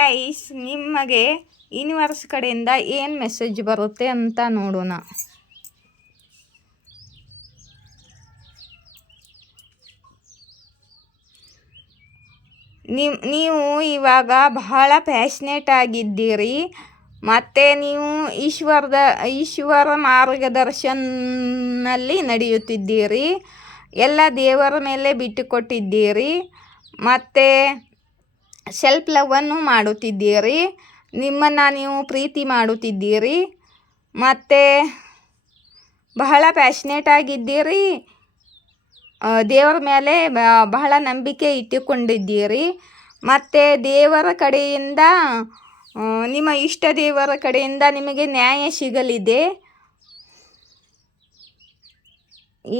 Guys, ನಿಮಗೆ universe ಕಡೆಯಿಂದ ಏನು ಮೆಸೇಜ್ ಬರುತ್ತೆ ಅಂತ ನೋಡೋಣ. ನೀವು ಇವಾಗ ಬಹಳ ಪ್ಯಾಷನೇಟ್ ಆಗಿದ್ದೀರಿ ಮತ್ತು ನೀವು ಈಶ್ವರ ಮಾರ್ಗದರ್ಶನಲ್ಲಿ ನಡೆಯುತ್ತಿದ್ದೀರಿ. ಎಲ್ಲ ದೇವರ ಮೇಲೆ ಬಿಟ್ಟುಕೊಟ್ಟಿದ್ದೀರಿ ಮತ್ತು ಸೆಲ್ಫ್ ಲವನ್ನು ಮಾಡುತ್ತಿದ್ದೀರಿ. ನಿಮ್ಮನ್ನು ನೀವು ಪ್ರೀತಿ ಮಾಡುತ್ತಿದ್ದೀರಿ ಮತ್ತು ಬಹಳ ಪ್ಯಾಷನೇಟ್ ಆಗಿದ್ದೀರಿ. ದೇವರ ಮೇಲೆ ಬಹಳ ನಂಬಿಕೆ ಇಟ್ಟುಕೊಂಡಿದ್ದೀರಿ ಮತ್ತು ದೇವರ ಕಡೆಯಿಂದ ನಿಮ್ಮ ಇಷ್ಟ ದೇವರ ಕಡೆಯಿಂದ ನಿಮಗೆ ನ್ಯಾಯ ಸಿಗಲಿದೆ.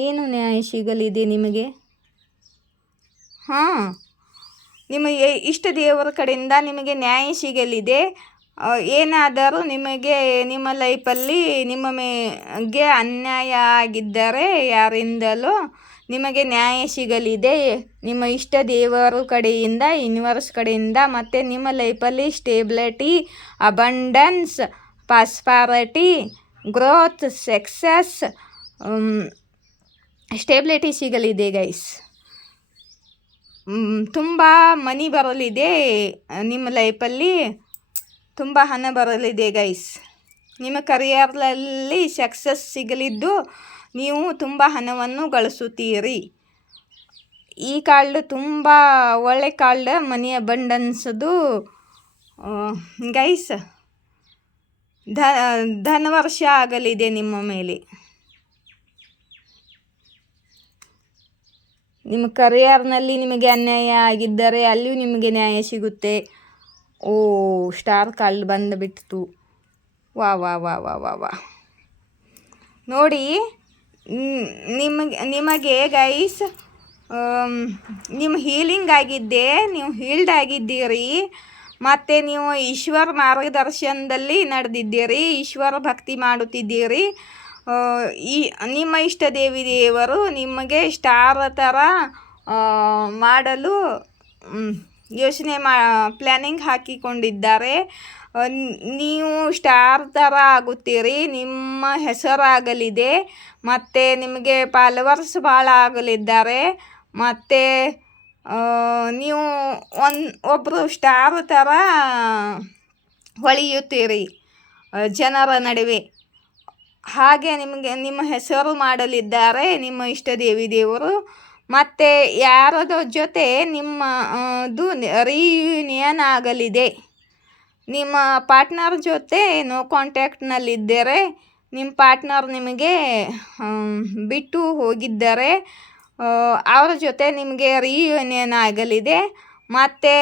ಏನು ನ್ಯಾಯ ಸಿಗಲಿದೆ ನಿಮಗೆ? ನಿಮಗೆ ಇಷ್ಟ ದೇವರ ಕಡೆಯಿಂದ ನಿಮಗೆ ನ್ಯಾಯ ಸಿಗಲಿದೆ. ಏನಾದರೂ ನಿಮಗೆ ನಿಮ್ಮ ಲೈಫಲ್ಲಿ ನಿಮಗೆ ಅನ್ಯಾಯ ಆಗಿದ್ದರೆ ಯಾರಿಂದಲೂ ನಿಮಗೆ ನ್ಯಾಯ ಸಿಗಲಿದೆ. ನಿಮ್ಮ ಇಷ್ಟ ದೇವರ ಕಡೆಯಿಂದ, ಯೂನಿವರ್ಸ್ ಕಡೆಯಿಂದ ಮತ್ತು ನಿಮ್ಮ ಲೈಫಲ್ಲಿ stability, abundance, prosperity, growth, success, stability ಸಿಗಲಿದೆ ಗೈಸ್. ತುಂಬ ಮನಿ ಬರಲಿದೆ. ನಿಮ್ಮ ಲೈಫಲ್ಲಿ ತುಂಬ ಹಣ ಬರಲಿದೆ ಗೈಸ್. ನಿಮ್ಮ ಕರಿಯರ್ನಲ್ಲಿ ಸಕ್ಸಸ್ ಸಿಗಲಿದ್ದು ನೀವು ತುಂಬ ಹಣವನ್ನು ಗಳಿಸುತ್ತೀರಿ. ಈ ಕಾರ್ಡ್ ತುಂಬ ಒಳ್ಳೆ ಕಾರ್ಡ್, ಮನಿ ಅಬಂಡೆನ್ಸ್ದು ಗೈಸ್. ಧನವರ್ಷ ಆಗಲಿದೆ ನಿಮ್ಮ ಮೇಲೆ. ನಿಮ್ಮ ಕರಿಯರ್ನಲ್ಲಿ ನಿಮಗೆ ಅನ್ಯಾಯ ಆಗಿದ್ದರೆ ಅಲ್ಲಿಯೂ ನಿಮಗೆ ನ್ಯಾಯ ಸಿಗುತ್ತೆ. ಸ್ಟಾರ್ ಕಾರ್ಡ್ ಬಂದುಬಿಡ್ತು. ವಾ ವಾ ವಾ ವಾ ವಾ ವಾ ನೋಡಿ, ನಿಮಗೆ ಗೈಸ್ ನಿಮ್ಮ ಹೀಲಿಂಗ್ ಆಗಿದ್ದೆ, ನೀವು ಹೀಲ್ಡ್ ಆಗಿದ್ದೀರಿ ಮತ್ತು ನೀವು ಈಶ್ವರ ಮಾರ್ಗದರ್ಶನದಲ್ಲಿ ನಡೆದಿದ್ದೀರಿ, ಈಶ್ವರ ಭಕ್ತಿ ಮಾಡುತ್ತಿದ್ದೀರಿ. ನಿಮ್ಮ ಇಷ್ಟ ದೇವರು ನಿಮಗೆ ಸ್ಟಾರ್ ಥರ ಮಾಡಲು ಯೋಚನೆ ಪ್ಲ್ಯಾನಿಂಗ್ ಹಾಕಿಕೊಂಡಿದ್ದಾರೆ. ನೀವು ಸ್ಟಾರ್ ಥರ ಆಗುತ್ತೀರಿ. ನಿಮ್ಮ ಹೆಸರಾಗಲಿದೆ ಮತ್ತು ನಿಮಗೆ ಫಾಲೋವರ್ಸ್ ಭಾಳ ಆಗಲಿದ್ದಾರೆ ಮತ್ತು ನೀವು ಒಬ್ಬರು ಸ್ಟಾರ್ ಥರ ಹೊಳೆಯುತ್ತೀರಿ ಜನರ ನಡುವೆ. ಹಾಗೆ ನಿಮ್ಮ ಹೆಸರು ಮಾಡಲಿದ್ದಾರೆ ನಿಮ್ಮ ಇಷ್ಟ ದೇವರು. ಮತ್ತು ಯಾರದ ಜೊತೆ ನಿಮ್ಮದು ರಿಯೂನಿಯನ್ ಆಗಲಿದೆ. ನಿಮ್ಮ ಪಾರ್ಟ್ನರ್ ಜೊತೆ ನೋ ಕಾಂಟ್ಯಾಕ್ಟ್ನಲ್ಲಿದ್ದರೆ, ನಿಮ್ಮ ಪಾರ್ಟ್ನರ್ ನಿಮಗೆ ಬಿಟ್ಟು ಹೋಗಿದ್ದರೆ ಅವರ ಜೊತೆ ನಿಮಗೆ ರಿಯೂನಿಯನ್ ಆಗಲಿದೆ ಮತ್ತು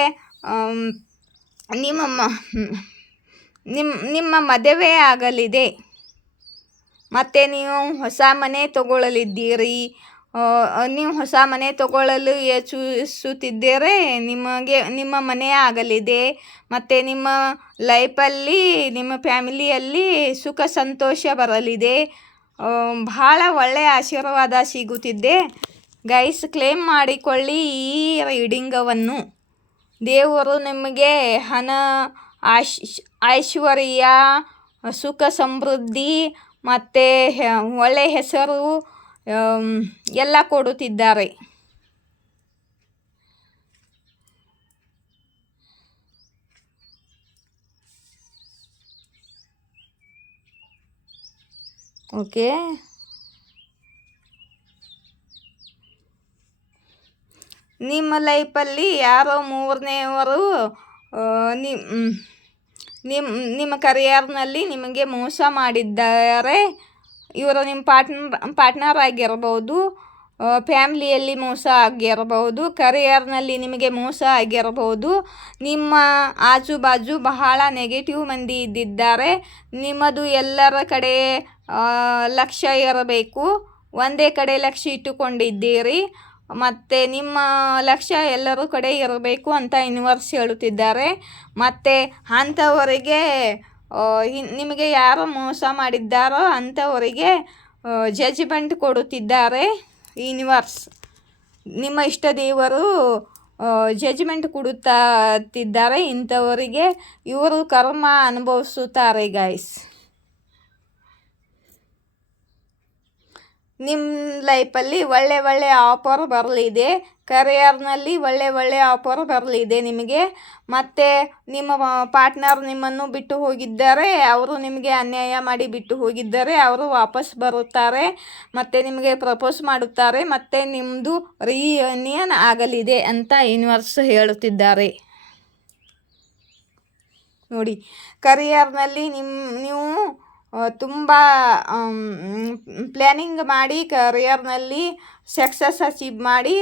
ನಿಮ್ಮ ಮದುವೆ ಆಗಲಿದೆ ಮತ್ತು ನೀವು ಹೊಸ ಮನೆ ತಗೊಳ್ಳಲಿದ್ದೀರಿ. ನೀವು ಹೊಸ ಮನೆ ತಗೊಳ್ಳಲು ಯೋಚಿಸುತ್ತಿದ್ದರೆ ನಿಮ್ಮ ಮನೆ ಆಗಲಿದೆ ಮತ್ತು ನಿಮ್ಮ ಲೈಫಲ್ಲಿ, ನಿಮ್ಮ ಫ್ಯಾಮಿಲಿಯಲ್ಲಿ ಸುಖ ಸಂತೋಷ ಬರಲಿದೆ. ಭಾಳ ಒಳ್ಳೆಯ ಆಶೀರ್ವಾದ ಸಿಗುತ್ತಿದೆ ಗೈಸ್. ಕ್ಲೇಮ್ ಮಾಡಿಕೊಳ್ಳಿ ಈ ರೀಡಿಂಗವನ್ನು. ದೇವರು ನಿಮಗೆ ಹಣ, ಐಶ್ವರ್ಯ, ಸುಖ ಸಮೃದ್ಧಿ ಮತ್ತು ಒಳ್ಳೆಯ ಹೆಸರು ಎಲ್ಲ ಕೊಡುತ್ತಿದ್ದಾರೆ. ಓಕೆ, ನಿಮ್ಮ ಲೈಫಲ್ಲಿ ಯಾರೋ ಮೂರನೇವರು ನಿಮ್ಮ ಕರಿಯರ್ನಲ್ಲಿ ನಿಮಗೆ ಮೋಸ ಮಾಡಿದ್ದಾರೆ. ಇವರು ನಿಮ್ಮ ಪಾರ್ಟ್ನರ್ ಆಗಿರ್ಬೋದು, ಫ್ಯಾಮ್ಲಿಯಲ್ಲಿ ಮೋಸ ಆಗಿರ್ಬೋದು, ಕರಿಯರ್ನಲ್ಲಿ ನಿಮಗೆ ಮೋಸ ಆಗಿರ್ಬೋದು. ನಿಮ್ಮ ಆಜು ಬಾಜು ಬಹಳ ನೆಗೆಟಿವ್ ಮಂದಿ ಇದ್ದಿದ್ದಾರೆ. ನಿಮ್ಮದು ಎಲ್ಲರ ಕಡೆ ಲಕ್ಷ್ಯ ಇರಬೇಕು. ಒಂದೇ ಕಡೆ ಲಕ್ಷ್ಯ ಇಟ್ಟುಕೊಂಡಿದ್ದೀರಿ ಮತ್ತು ನಿಮ್ಮ ಲಕ್ಷ್ಯ ಎಲ್ಲರ ಕಡೆ ಇರಬೇಕು ಅಂತ ಯೂನಿವರ್ಸ್ ಹೇಳುತ್ತಿದ್ದಾರೆ. ಮತ್ತು ಅಂಥವರಿಗೆ ನಿಮಗೆ ಯಾರು ಮೋಸ ಮಾಡಿದ್ದಾರೋ ಅಂಥವರಿಗೆ ಜಡ್ಜ್ಮೆಂಟ್ ಕೊಡುತ್ತಿದ್ದಾರೆ ಯೂನಿವರ್ಸ್. ನಿಮ್ಮ ಇಷ್ಟ ದೇವರು ಜಜ್ಮೆಂಟ್ ಕೊಡುತ್ತಿದ್ದಾರೆ. ಇಂಥವರಿಗೆ ಇವರು ಕರ್ಮ ಅನುಭವಿಸುತ್ತಾರೆ ಗೈಸ್. ನಿಮ್ಮ ಲೈಫಲ್ಲಿ ಒಳ್ಳೆ ಆಫರ್ ಬರಲಿದೆ. ಕರಿಯರ್ನಲ್ಲಿ ಒಳ್ಳೆ ಆಫರ್ ಬರಲಿದೆ ನಿಮಗೆ. ಮತ್ತು ನಿಮ್ಮ ಪಾರ್ಟ್ನರ್ ನಿಮ್ಮನ್ನು ಬಿಟ್ಟು ಹೋಗಿದ್ದಾರೆ, ಅವರು ನಿಮಗೆ ಅನ್ಯಾಯ ಮಾಡಿ ಬಿಟ್ಟು ಹೋಗಿದ್ದಾರೆ, ಅವರು ವಾಪಸ್ ಬರುತ್ತಾರೆ ಮತ್ತು ನಿಮಗೆ ಪ್ರಪೋಸ್ ಮಾಡುತ್ತಾರೆ ಮತ್ತು ನಿಮ್ಮದು ರಿಯೂನಿಯನ್ ಆಗಲಿದೆ ಅಂತ ಯೂನಿವರ್ಸ್ ಹೇಳುತ್ತಿದ್ದಾರೆ. ನೋಡಿ, ಕರಿಯರ್ನಲ್ಲಿ ನೀವು ತುಂಬ ಪ್ಲ್ಯಾನಿಂಗ್ ಮಾಡಿ ಕರಿಯರ್ನಲ್ಲಿ ಸಕ್ಸಸ್ ಅಚೀವ್ ಮಾಡಿ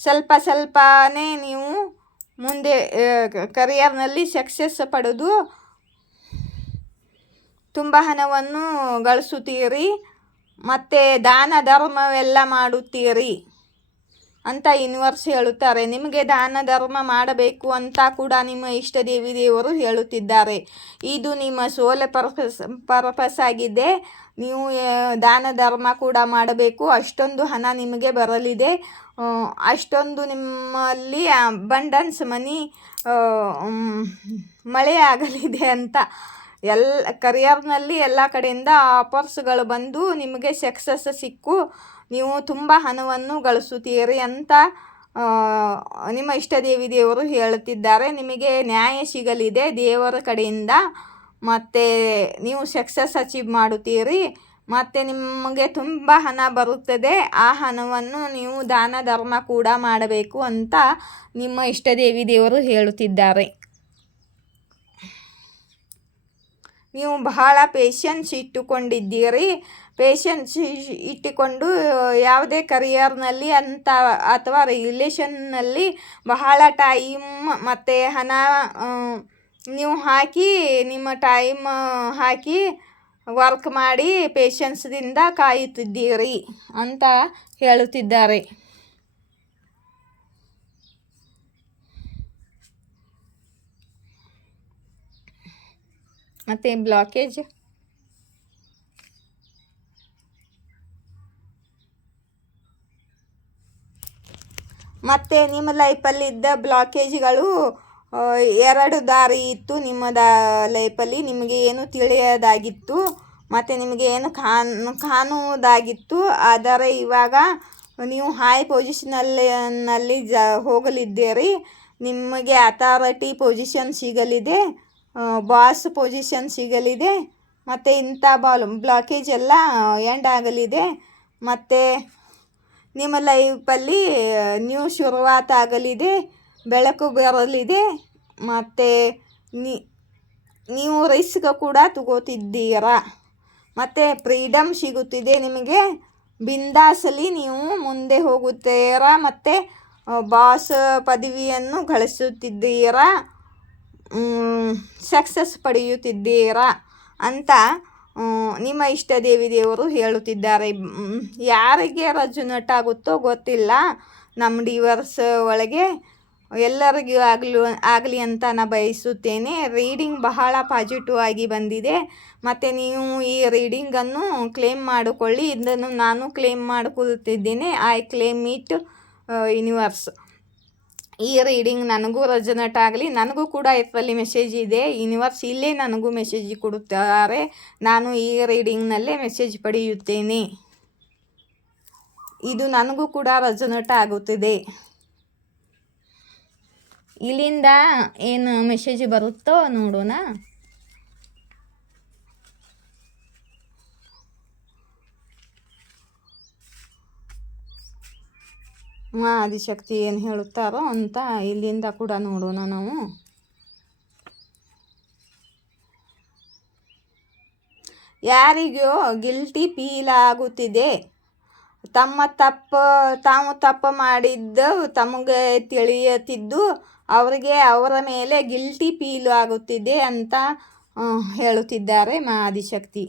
ಸ್ವಲ್ಪನೇ ನೀವು ಮುಂದೆ ಕರಿಯರ್ನಲ್ಲಿ ಸಕ್ಸಸ್ ಪಡೆದು ತುಂಬ ಹಣವನ್ನು ಗಳಿಸುತ್ತೀರಿ ಮತ್ತು ದಾನ ಧರ್ಮವೆಲ್ಲ ಮಾಡುತ್ತೀರಿ ಅಂತ ಯೂನಿವರ್ಸ್ ಹೇಳುತ್ತಾರೆ. ನಿಮಗೆ ದಾನ ಧರ್ಮ ಮಾಡಬೇಕು ಅಂತ ಕೂಡ ನಿಮ್ಮ ಇಷ್ಟ ದೇವರು ಹೇಳುತ್ತಿದ್ದಾರೆ. ಇದು ನಿಮ್ಮ ಸೋಲ್ ಪರ್ಪಸ್ ಆಗಿದೆ. ನೀವು ದಾನ ಧರ್ಮ ಕೂಡ ಮಾಡಬೇಕು. ಅಷ್ಟೊಂದು ಹಣ ನಿಮಗೆ ಬರಲಿದೆ, ಅಷ್ಟೊಂದು ನಿಮ್ಮಲ್ಲಿ ಅಬಂಡೆನ್ಸ್ ಮನಿ ಮಳೆ ಆಗಲಿದೆ ಅಂತ. ಕರಿಯರ್ನಲ್ಲಿ ಎಲ್ಲ ಕಡೆಯಿಂದ ಆಫರ್ಸ್ಗಳು ಬಂದು ನಿಮಗೆ ಸಕ್ಸಸ್ ಸಿಕ್ಕು ನೀವು ತುಂಬ ಹಣವನ್ನು ಗಳಿಸುತ್ತೀರಿ ಅಂತ ನಿಮ್ಮ ಇಷ್ಟ ದೇವರು ಹೇಳುತ್ತಿದ್ದಾರೆ. ನಿಮಗೆ ನ್ಯಾಯ ಸಿಗಲಿದೆ ದೇವರ ಕಡೆಯಿಂದ ಮತ್ತು ನೀವು ಸಕ್ಸಸ್ ಅಚೀವ್ ಮಾಡುತ್ತೀರಿ ಮತ್ತು ನಿಮಗೆ ತುಂಬ ಹಣ ಬರುತ್ತದೆ. ಆ ಹಣವನ್ನು ನೀವು ದಾನ ಧರ್ಮ ಕೂಡ ಮಾಡಬೇಕು ಅಂತ ನಿಮ್ಮ ಇಷ್ಟ ದೇವರು ಹೇಳುತ್ತಿದ್ದಾರೆ. ನೀವು ಬಹಳ ಪೇಷನ್ಸ್ ಇಟ್ಟುಕೊಂಡಿದ್ದೀರಿ. ಪೇಷನ್ಸ್ ಇಟ್ಟುಕೊಂಡು ಯಾವುದೇ ಕರಿಯರ್ನಲ್ಲಿ ಅಂತ ಅಥವಾ ರಿಲೇಷನ್ನಲ್ಲಿ ಬಹಳ ಟೈಮ್ ಮತ್ತು ಹಣ ನೀವು ಹಾಕಿ ನಿಮ್ಮ ಟೈಮ್ ಹಾಕಿ ವರ್ಕ್ ಮಾಡಿ ಪೇಷನ್ಸ್ದಿಂದ ಕಾಯುತ್ತಿದ್ದೀರಿ ಅಂತ ಹೇಳುತ್ತಿದ್ದಾರೆ. ಮತ್ತು ಬ್ಲಾಕೇಜ್ ಮತ್ತು ನಿಮ್ಮ ಲೈಫಲ್ಲಿದ್ದ ಬ್ಲಾಕೇಜ್ಗಳು 2 ದಾರಿ ಇತ್ತು. ನಿಮ್ಮ ಲೈಫಲ್ಲಿ ನಿಮಗೆ ಏನು ತಿಳಿಯೋದಾಗಿತ್ತು ಮತ್ತು ನಿಮಗೆ ಏನು ಕಾಣುವುದಾಗಿತ್ತು. ಆದರೆ ಇವಾಗ ನೀವು ಹೈ ಪೊಸಿಷನ್ನಲ್ಲಿ ಹೋಗಲಿದ್ದೀರಿ. ನಿಮಗೆ ಅಥಾರಿಟಿ ಪೊಸಿಷನ್ ಸಿಗಲಿದೆ, ಬಾಸ್ ಪೊಸಿಷನ್ ಸಿಗಲಿದೆ ಮತ್ತು ಇಂಥ ಬ್ಲಾಕೇಜ್ ಎಲ್ಲ ಎಂಡ್ ಆಗಲಿದೆ ಮತ್ತು ನಿಮ್ಮ ಲೈಫಲ್ಲಿ ನ್ಯೂ ಶುರುವಾತ್ ಆಗಲಿದೆ, ಬೆಳಕು ಬರಲಿದೆ ಮತ್ತು ನೀವು ರಿಸ್ಕ್ ಕೂಡ ತಗೋತಿದ್ದೀರಾ ಮತ್ತು ಫ್ರೀಡಮ್ ಸಿಗುತ್ತಿದೆ ನಿಮಗೆ. ಬಿಂದಾಸಲ್ಲಿ ನೀವು ಮುಂದೆ ಹೋಗುತ್ತೀರಾ ಮತ್ತು ಬಾಸ್ ಪದವಿಯನ್ನು ಗಳಿಸುತ್ತಿದ್ದೀರಾ, ಸಕ್ಸಸ್ ಪಡೆಯುತ್ತಿದ್ದೀರಾ ಅಂತ ನಿಮ್ಮ ಇಷ್ಟ ದೇವರು ಹೇಳುತ್ತಿದ್ದಾರೆ. ಯಾರಿಗೆ ರೆಸೊನೇಟ್ ಆಗುತ್ತೋ ಗೊತ್ತಿಲ್ಲ. ನಮ್ಮ ಡಿವರ್ಸ್ ಒಳಗೆ ಎಲ್ಲರಿಗೂ ಆಗಲಿ ಅಂತ ನಾನು ಬಯಸುತ್ತೇನೆ. ರೀಡಿಂಗ್ ಬಹಳ ಪಾಸಿಟಿವ್ ಆಗಿ ಬಂದಿದೆ ಮತ್ತು ನೀವು ಈ ರೀಡಿಂಗನ್ನು ಕ್ಲೇಮ್ ಮಾಡಿಕೊಳ್ಳಿ. ಇದನ್ನು ನಾನು ಕ್ಲೇಮ್ ಮಾಡಿಕೊಳ್ಳುತ್ತಿದ್ದೇನೆ. I claim it universe. ಈ ರೀಡಿಂಗ್ ನನಗೂ ರೆಸೊನೇಟ್ ಆಗಲಿ. ನನಗೂ ಕೂಡ ಇದರಲ್ಲಿ ಮೆಸೇಜ್ ಇದೆ. ಯೂನಿವರ್ಸ್ ಇಲ್ಲೇ ನನಗೂ ಮೆಸೇಜ್ ಕೊಡುತ್ತಾರೆ. ನಾನು ಈ ರೀಡಿಂಗ್ನಲ್ಲೇ ಮೆಸೇಜ್ ಪಡೆಯುತ್ತೇನೆ. ಇದು ನನಗೂ ಕೂಡ ರೆಸೊನೇಟ್ ಆಗುತ್ತಿದೆ. ಇಲ್ಲಿಂದ ಏನು ಮೆಸೇಜ್ ಬರುತ್ತೋ ನೋಡೋಣ. ಆದಿಶಕ್ತಿ ಏನು ಹೇಳುತ್ತಾರೋ ಅಂತ ಇಲ್ಲಿಂದ ಕೂಡ ನೋಡೋಣ ನಾವು. ಯಾರಿಗೋ ಗಿಲ್ಟಿ ಫೀಲ್ ಆಗುತ್ತಿದೆ. ತಾವು ತಪ್ಪು ಮಾಡಿದ್ದು ತಮಗೆ ತಿಳಿಯುತ್ತಿದ್ದು ಅವರಿಗೆ ಅವರ ಮೇಲೆ ಗಿಲ್ಟಿ ಫೀಲ್ ಆಗುತ್ತಿದೆ ಅಂತ ಹೇಳುತ್ತಿದ್ದಾರೆ ಆದಿಶಕ್ತಿ.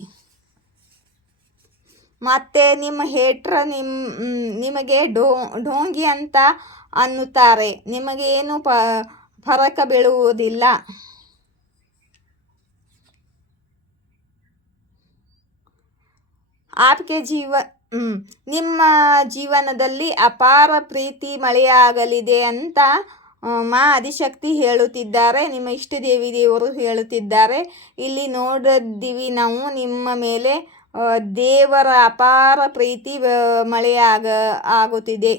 ಮತ್ತು ನಿಮ್ಮ ಹೇಟ್ರ ನಿಮಗೆ ಢೋಂಗಿ ಅಂತ ಅನ್ನುತ್ತಾರೆ. ನಿಮಗೇನು ಫರಕ ಬೀಳುವುದಿಲ್ಲ. आपके ನಿಮ್ಮ ಜೀವನದಲ್ಲಿ ಅಪಾರ ಪ್ರೀತಿ ಮಳೆಯಾಗಲಿದೆ ಅಂತ ಮಾ ಆದಿಶಕ್ತಿ ಹೇಳುತ್ತಿದ್ದಾರೆ. ನಿಮ್ಮ ಇಷ್ಟ ದೇವರು ಹೇಳುತ್ತಿದ್ದಾರೆ. ಇಲ್ಲಿ ನೋಡಿದ್ದೀವಿ ನಾವು ನಿಮ್ಮ ಮೇಲೆ ದೇವರ ಅಪಾರ ಪ್ರೀತಿ ಆಗುತ್ತಿದೆ.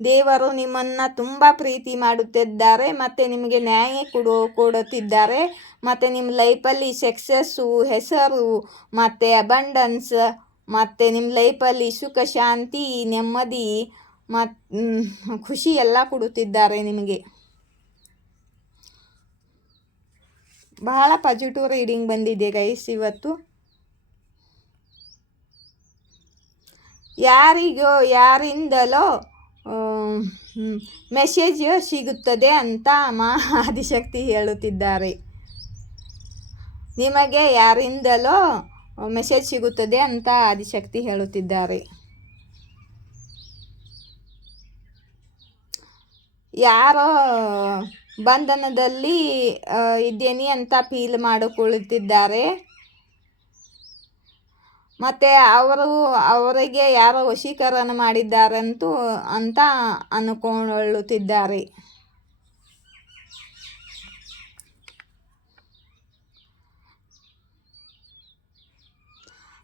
ದೇವರು ನಿಮ್ಮನ್ನು ತುಂಬ ಪ್ರೀತಿ ಮಾಡುತ್ತಿದ್ದಾರೆ ಮತ್ತು ನಿಮಗೆ ನ್ಯಾಯ ಕೊಡುತ್ತಿದ್ದಾರೆ. ಮತ್ತು ನಿಮ್ಮ ಲೈಫಲ್ಲಿ ಸಕ್ಸಸ್ಸು, ಹೆಸರು ಮತ್ತು ಅಬಂಡನ್ಸ್ ಮತ್ತು ನಿಮ್ಮ ಲೈಫಲ್ಲಿ ಸುಖ, ಶಾಂತಿ, ನೆಮ್ಮದಿ ಮತ್ತು ಖುಷಿ ಎಲ್ಲ ಕೊಡುತ್ತಿದ್ದಾರೆ ನಿಮಗೆ. ಬಹಳ ಪಾಸಿಟಿವ್ ರೀಡಿಂಗ್ ಬಂದಿದೆ ಗೈಸ್ ಇವತ್ತು. ಯಾರಿಂದಲೋ ಮೆಸೇಜ್ ಸಿಗುತ್ತದೆ ಅಂತ ಮಾ ಆದಿಶಕ್ತಿ ಹೇಳುತ್ತಿದ್ದಾರೆ. ನಿಮಗೆ ಯಾರಿಂದಲೋ ಮೆಸೇಜ್ ಸಿಗುತ್ತದೆ ಅಂತ ಆದಿಶಕ್ತಿ ಹೇಳುತ್ತಿದ್ದಾರೆ. ಯಾರೋ ಬಂಧನದಲ್ಲಿ ಇದ್ದೇನೆ ಅಂತ ಫೀಲ್ ಮಾಡಿಕೊಳ್ಳುತ್ತಿದ್ದಾರೆ. ಮತ್ತು ಅವರಿಗೆ ಯಾರೋ ವಶೀಕರಣ ಮಾಡಿದ್ದಾರಂತೂ ಅಂತ ಅಂದುಕೊಳ್ಳುತ್ತಿದ್ದಾರೆ.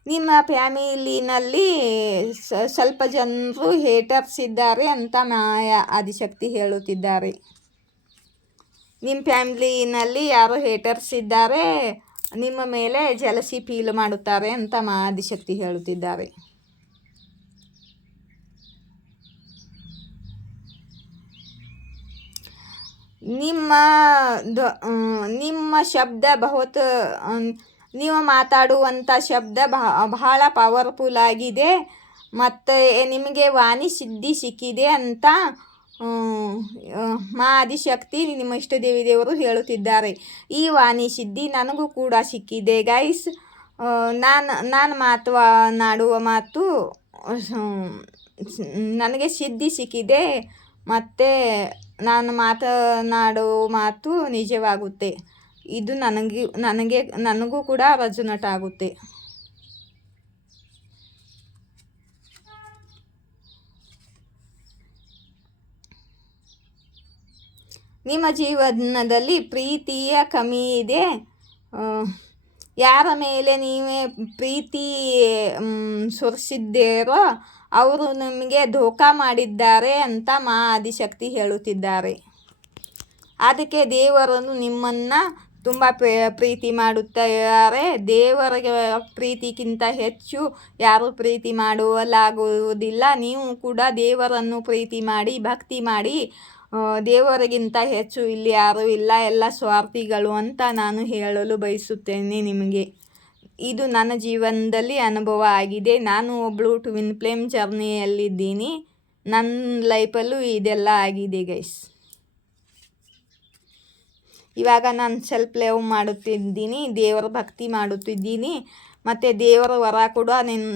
ನಿಮ್ಮ ಫ್ಯಾಮಿಲಿನಲ್ಲಿ ಸ್ವಲ್ಪ ಜನರು ಹೇಟರ್ಸ್ ಇದ್ದಾರೆ ಅಂತ ಮಾಯಾ ಆದಿಶಕ್ತಿ ಹೇಳುತ್ತಿದ್ದಾರೆ. ನಿಮ್ಮ ಫ್ಯಾಮಿಲಿನಲ್ಲಿ ಯಾರೋ ಹೇಟರ್ಸ್ ಇದ್ದಾರೆ, ನಿಮ್ಮ ಮೇಲೆ ಜಲಸಿ ಫೀಲ್ ಮಾಡುತ್ತಾರೆ ಅಂತ ಮಾ ಆದಿಶಕ್ತಿ ಹೇಳುತ್ತಿದ್ದಾರೆ. ನಿಮ್ಮ ಶಬ್ದ ನೀವು ಮಾತಾಡುವಂಥ ಶಬ್ದ ಬಹಳ ಪವರ್ಫುಲ್ ಆಗಿದೆ ಮತ್ತು ನಿಮಗೆ ವಾಣಿ ಸಿದ್ಧಿ ಸಿಕ್ಕಿದೆ ಅಂತ ಮಾ ಆದಿಶಕ್ತಿ ನಿಮ್ಮ ಇಷ್ಟ ದೇವರು ಹೇಳುತ್ತಿದ್ದಾರೆ. ಈ ವಾಣಿ ಸಿದ್ಧಿ ನನಗೂ ಕೂಡ ಸಿಕ್ಕಿದೆ ಗೈಸ್. ನಾನು ಮಾತನಾಡುವ ಮಾತು ನನಗೆ ಸಿದ್ಧಿ ಸಿಕ್ಕಿದೆ ಮತ್ತು ನಾನು ಮಾತನಾಡುವ ಮಾತು ನಿಜವಾಗುತ್ತೆ. ಇದು ನನಗೂ ಕೂಡ ರೆಸೊನೇಟ್ ಆಗುತ್ತೆ. ನಿಮ್ಮ ಜೀವನದಲ್ಲಿ ಪ್ರೀತಿಯ ಕಮ್ಮಿ ಇದೆ. ಯಾರ ಮೇಲೆ ನೀವೇ ಪ್ರೀತಿ ಸುರಿಸಿದ್ದೀರೋ ಅವರು ನಿಮಗೆ ಧೋಖಾ ಮಾಡಿದ್ದಾರೆ ಅಂತ ಮಾ ಆದಿಶಕ್ತಿ ಹೇಳುತ್ತಿದ್ದಾರೆ. ಅದಕ್ಕೆ ದೇವರನ್ನು ನಿಮ್ಮನ್ನು ತುಂಬ ಪ್ರೀತಿ ಮಾಡುತ್ತಾರೆ. ದೇವರಿಗೆ ಪ್ರೀತಿಗಿಂತ ಹೆಚ್ಚು ಯಾರೂ ಪ್ರೀತಿ ಮಾಡಲಾಗುವುದಿಲ್ಲ. ನೀವು ಕೂಡ ದೇವರನ್ನು ಪ್ರೀತಿ ಮಾಡಿ, ಭಕ್ತಿ ಮಾಡಿ. ದೇವರಿಗಿಂತ ಹೆಚ್ಚು ಇಲ್ಲಿ ಯಾರೂ ಇಲ್ಲ, ಎಲ್ಲ ಸ್ವಾರ್ಥಿಗಳು ಅಂತ ನಾನು ಹೇಳಲು ಬಯಸುತ್ತೇನೆ ನಿಮಗೆ. ಇದು ನನ್ನ ಜೀವನದಲ್ಲಿ ಅನುಭವ ಆಗಿದೆ. ನಾನು ಒಬ್ಬಳು ಟ್ವಿನ್ ಫ್ಲೇಮ್ ಜರ್ನಿಯಲ್ಲಿದ್ದೀನಿ. ನನ್ನ ಲೈಫಲ್ಲೂ ಇದೆಲ್ಲ ಆಗಿದೆ ಗೈಸ್. ಇವಾಗ ನಾನು ಸೆಲ್ಫ್ ಲವ್ ಮಾಡುತ್ತಿದ್ದೀನಿ, ದೇವರ ಭಕ್ತಿ ಮಾಡುತ್ತಿದ್ದೀನಿ ಮತ್ತು ದೇವರ ವರ ಕೂಡ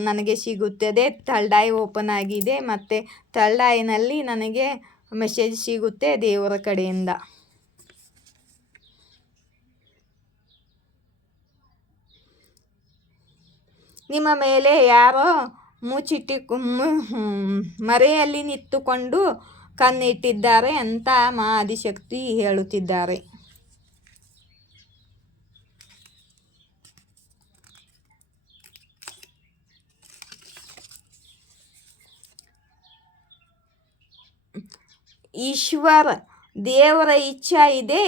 ನನಗೆ ಸಿಗುತ್ತದೆ. ಥರ್ಡ್ ಐ ಓಪನ್ ಆಗಿದೆ ಮತ್ತು ಥರ್ಡ್ ಐನಲ್ಲಿ ನನಗೆ ಮೆಸೇಜ್ ಸಿಗುತ್ತೆ ದೇವರ ಕಡೆಯಿಂದ. ನಿಮ್ಮ ಮೇಲೆ ಯಾರೋ ಮರೆಯಲ್ಲಿ ನಿಂತುಕೊಂಡು ಕಣ್ಣಿಟ್ಟಿದ್ದಾರೆ ಅಂತ ಮಾ ಆದಿಶಕ್ತಿ ಹೇಳುತ್ತಿದ್ದಾರೆ. ದೇವರ ಇಚ್ಛೆ ಇದೆ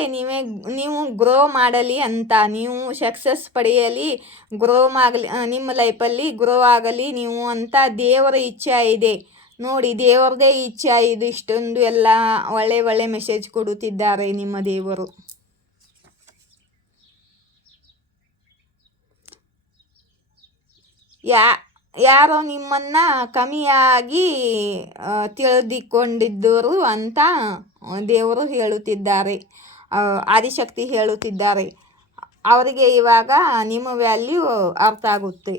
ನೀವು ಗ್ರೋ ಮಾಡಲಿ ಅಂತ, ನೀವು ಸಕ್ಸಸ್ ಪಡೆಯಲಿ, ನಿಮ್ಮ ಲೈಫಲ್ಲಿ ಗ್ರೋ ಆಗಲಿ ನೀವು ಅಂತ ದೇವರ ಇಚ್ಛೆ ಇದೆ. ನೋಡಿ, ದೇವರದೇ ಇಚ್ಛೆ ಇದು. ಇಷ್ಟೊಂದು ಎಲ್ಲ ಒಳ್ಳೆ ಮೆಸೇಜ್ ಕೊಡುತ್ತಿದ್ದಾರೆ ನಿಮ್ಮ ದೇವರು. ಯಾರೋ ನಿಮ್ಮನ್ನು ಕಮ್ಮಿಯಾಗಿ ತಿಳಿದುಕೊಂಡಿದ್ದರು ಅಂತ ದೇವರು ಹೇಳುತ್ತಿದ್ದಾರೆ, ಆದಿಶಕ್ತಿ ಹೇಳುತ್ತಿದ್ದಾರೆ. ಅವರಿಗೆ ಇವಾಗ ನಿಮ್ಮ ವ್ಯಾಲ್ಯೂ ಅರ್ಥ ಆಗುತ್ತೆ.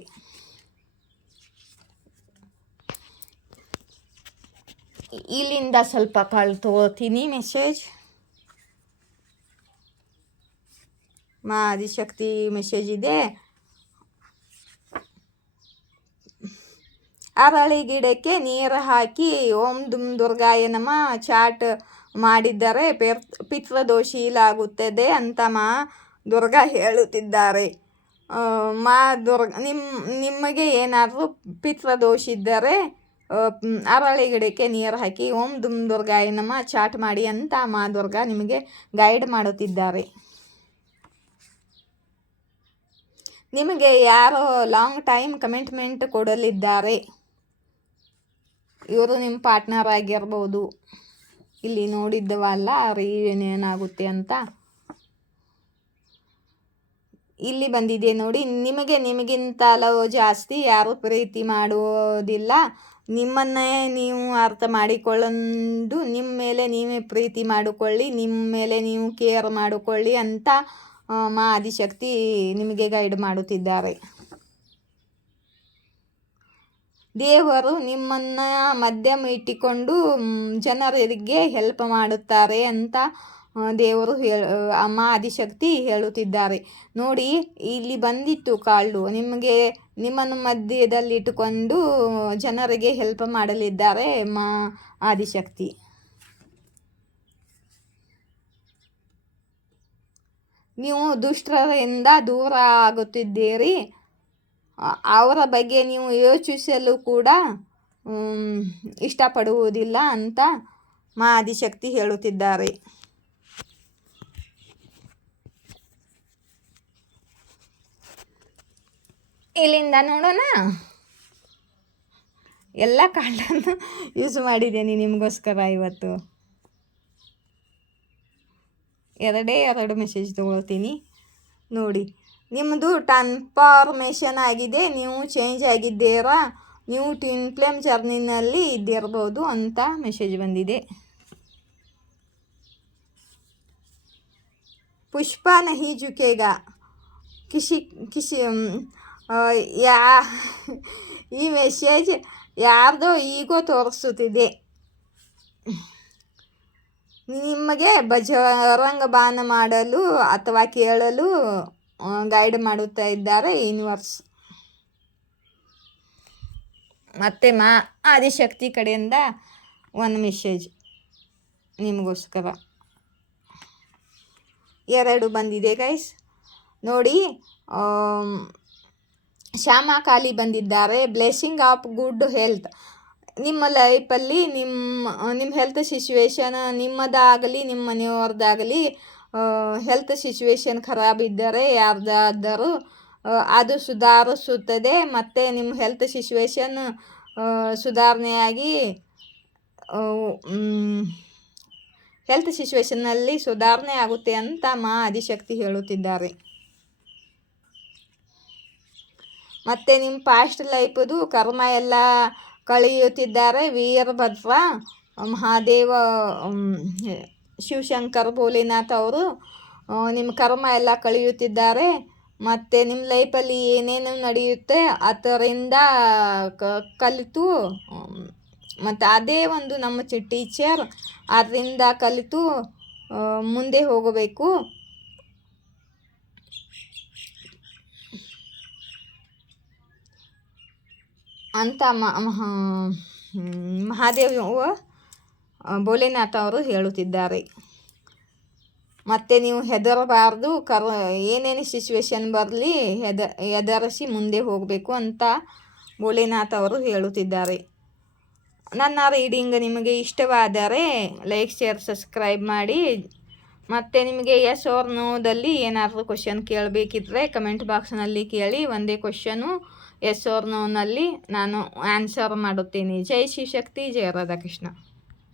ಇಲ್ಲಿಂದ ಸ್ವಲ್ಪ ತಗೋತೀನಿ ಮೆಸೇಜ್. ಮಾ ಆದಿಶಕ್ತಿ ಮೆಸೇಜ್ ಇದೆ. ಅರಳಿ ಗಿಡಕ್ಕೆ ನೀರು ಹಾಕಿ ಓಂ ದುಮ್ ದುರ್ಗಾಯ ನಮಃ ಚಾಟ್ ಮಾಡಿದ್ದರೆ ಪಿತೃದೋಷ ಅಂತ ಮಾ ದುರ್ಗಾ ಹೇಳುತ್ತಿದ್ದಾರೆ. ಮಾ ನಿಮಗೆ ಏನಾದರೂ ಪಿತೃದೋಷ ಇದ್ದರೆ ಅರಳಿ ಗಿಡಕ್ಕೆ ನೀರು ಹಾಕಿ ಓಂ ದುಮ್ ದುರ್ಗಾಯ ನಮಃ ಚಾಟ್ ಮಾಡಿ ಅಂತ ಮಾ ದುರ್ಗಾ ನಿಮಗೆ ಗೈಡ್ ಮಾಡುತ್ತಿದ್ದಾರೆ. ನಿಮಗೆ ಯಾರೋ ಲಾಂಗ್ ಟೈಮ್ ಕಮಿಟ್ಮೆಂಟ್ ಕೊಡಲಿದ್ದಾರೆ. ಇವರು ನಿಮ್ಮ ಪಾರ್ಟ್ನರ್ ಆಗಿರ್ಬೋದು. ಇಲ್ಲಿ ನೋಡಿದ್ದವಲ್ಲ ರಿಯೂನಿಯನ್ ಆಗುತ್ತೆ ಅಂತ ಇಲ್ಲಿ ಬಂದಿದೆ ನೋಡಿ. ನಿಮಗಿಂತಲೂ ಜಾಸ್ತಿ ಯಾರು ಪ್ರೀತಿ ಮಾಡುವುದಿಲ್ಲ. ನಿಮ್ಮನ್ನೇ ನೀವು ಅರ್ಥ ಮಾಡಿಕೊಳ್ಳೊಂದು ನಿಮ್ಮ ಮೇಲೆ ನೀವೇ ಪ್ರೀತಿ ಮಾಡಿಕೊಳ್ಳಿ, ನಿಮ್ಮ ಮೇಲೆ ನೀವು ಕೇರ್ ಮಾಡಿಕೊಳ್ಳಿ ಅಂತ ಮಾ ಆದಿಶಕ್ತಿ ನಿಮಗೆ ಗೈಡ್ ಮಾಡುತ್ತಿದ್ದಾರೆ. ದೇವರು ನಿಮ್ಮನ್ನು ಮಧ್ಯಮ ಇಟ್ಟುಕೊಂಡು ಜನರಿಗೆ ಹೆಲ್ಪ್ ಮಾಡುತ್ತಾರೆ ಅಂತ ದೇವರು ಅಮ್ಮ ಆದಿಶಕ್ತಿ ಹೇಳುತ್ತಿದ್ದಾರೆ. ನೋಡಿ ಇಲ್ಲಿ ಬಂದಿತ್ತು ಕಾಳು. ನಿಮ್ಮನ್ನು ಮಧ್ಯದಲ್ಲಿಟ್ಟುಕೊಂಡು ಜನರಿಗೆ ಹೆಲ್ಪ್ ಮಾಡಲಿದ್ದಾರೆ ಮಾ ಆದಿಶಕ್ತಿ. ನೀವು ದುಷ್ಟರಿಂದ ದೂರ ಆಗುತ್ತಿದ್ದೀರಿ. ಅವರ ಬಗ್ಗೆ ನೀವು ಯೋಚಿಸಲು ಕೂಡ ಇಷ್ಟಪಡುವುದಿಲ್ಲ ಅಂತ ಮಾ ಆದಿಶಕ್ತಿ ಹೇಳುತ್ತಿದ್ದಾರೆ. ಇಲ್ಲಿಂದ ನೋಡೋಣ. ಎಲ್ಲ ಕಾರ್ಡನ್ನು ಯೂಸ್ ಮಾಡಿದ್ದೇನೆ ನಿಮಗೋಸ್ಕರ ಇವತ್ತು. 2 ಮೆಸೇಜ್ ತೊಗೊಳ್ತೀನಿ ನೋಡಿ. ನಿಮ್ಮದು ಟ್ರಾನ್ಸ್ಫಾರ್ಮೇಷನ್ ಆಗಿದೆ, ನೀವು ಚೇಂಜ್ ಆಗಿದ್ದೀರಾ, ನೀವು ಟ್ವಿನ್ ಫ್ಲೇಮ್ ಜರ್ನಿನಲ್ಲಿ ಇದ್ದಿರ್ಬೋದು ಅಂತ ಮೆಸೇಜ್ ಬಂದಿದೆ. ಪುಷ್ಪ ನಹಿ ಜುಕೇಗಾ ಕಿಸಿ ಈ ಮೆಸೇಜ್ ಯಾರ್ದೋ ಈಗೋ ತೋರಿಸುತ್ತಿದೆ. ನಿಮಗೆ ಬಜರಂಗ ಬಾಣ ಮಾಡಲು ಅಥವಾ ಕೇಳಲು ಗೈಡ್ ಮಾಡುತ್ತಾ ಇದ್ದಾರೆ ಯೂನಿವರ್ಸ್. ಮತ್ತು ಮಾ ಆದಿಶಕ್ತಿ ಕಡೆಯಿಂದ ಒಂದು ಮೆಸೇಜ್ ನಿಮಗೋಸ್ಕರ 2 ಬಂದಿದೆ ಗೈಸ್ ನೋಡಿ. ಶ್ಯಾಮಕಾಲಿ ಬಂದಿದ್ದಾರೆ. Blessing of good health. ನಿಮ್ಮ ಲೈಫಲ್ಲಿ ನಿಮ್ಮ ಹೆಲ್ತ್ ಸಿಚುವೇಶನ್, ನಿಮ್ಮದಾಗಲಿ ನಿಮ್ಮ ಮನೆಯವ್ರದ್ದಾಗಲಿ ಹೆಲ್ತ್ ಸಿಚುವೇಶನ್ ಖರಾಬ್ ಇದ್ದರೆ ಯಾರ್ದಾದರೂ ಅದು ಸುಧಾರಿಸುತ್ತದೆ. ಮತ್ತು ನಿಮ್ಮ ಹೆಲ್ತ್ ಸಿಚುವೇಶನ್ ಸುಧಾರಣೆಯಾಗಿ ಹೆಲ್ತ್ ಸಿಚುವೇಶನ್ನಲ್ಲಿ ಸುಧಾರಣೆ ಆಗುತ್ತೆ ಅಂತ ಮಾ ಆದಿಶಕ್ತಿ ಹೇಳುತ್ತಿದ್ದಾರೆ. ಮತ್ತು ನಿಮ್ಮ ಪಾಸ್ಟ್ ಲೈಫದು ಕರ್ಮ ಎಲ್ಲ ಕಳೆಯುತ್ತಿದ್ದಾರೆ. ವೀರಭದ್ರ, ಮಹಾದೇವ, ಶಿವಶಂಕರ್, ಭೋಲೆನಾಥ್ ಅವರು ನಿಮ್ಮ ಕರ್ಮ ಎಲ್ಲ ಕಳೆಯುತ್ತಿದ್ದಾರೆ. ಮತ್ತು ನಿಮ್ಮ ಲೈಫಲ್ಲಿ ಏನೇನು ನಡೆಯುತ್ತೆ ಅದರಿಂದ ಕಲಿತು, ಮತ್ತು ಅದೇ ಒಂದು ನಮ್ಮ ಟೀಚರ್, ಅದರಿಂದ ಕಲಿತು ಮುಂದೆ ಹೋಗಬೇಕು ಅಂತ ಮಹಾದೇವ ಭೋಲೆನಾಥ್ ಅವರು ಹೇಳುತ್ತಿದ್ದಾರೆ. ಮತ್ತು ನೀವು ಹೆದರಬಾರ್ದು, ಏನೇನು ಸಿಚುವೇಶನ್ ಬರಲಿ ಹೆದರಿಸಿ ಮುಂದೆ ಹೋಗಬೇಕು ಅಂತ ಭೋಲೆನಾಥ್ ಅವರು ಹೇಳುತ್ತಿದ್ದಾರೆ. ನನ್ನ ರೀಡಿಂಗ್ ನಿಮಗೆ ಇಷ್ಟವಾದರೆ ಲೈಕ್, ಶೇರ್, ಸಬ್ಸ್ಕ್ರೈಬ್ ಮಾಡಿ. ಮತ್ತು ನಿಮಗೆ ಎಸ್ ಆರ್ ನೋದಲ್ಲಿ ಏನಾದರೂ ಕ್ವಶನ್ ಕೇಳಬೇಕಿದ್ರೆ ಕಮೆಂಟ್ ಬಾಕ್ಸ್ನಲ್ಲಿ ಕೇಳಿ. ಒಂದೇ ಕ್ವಶನು ಎಸ್ ಆರ್ ನೋನಲ್ಲಿ ನಾನು ಆನ್ಸರ್ ಮಾಡುತ್ತೇನೆ. ಜೈ ಶಿವಶಕ್ತಿ, ಜಯ ರಾಧಾಕೃಷ್ಣ.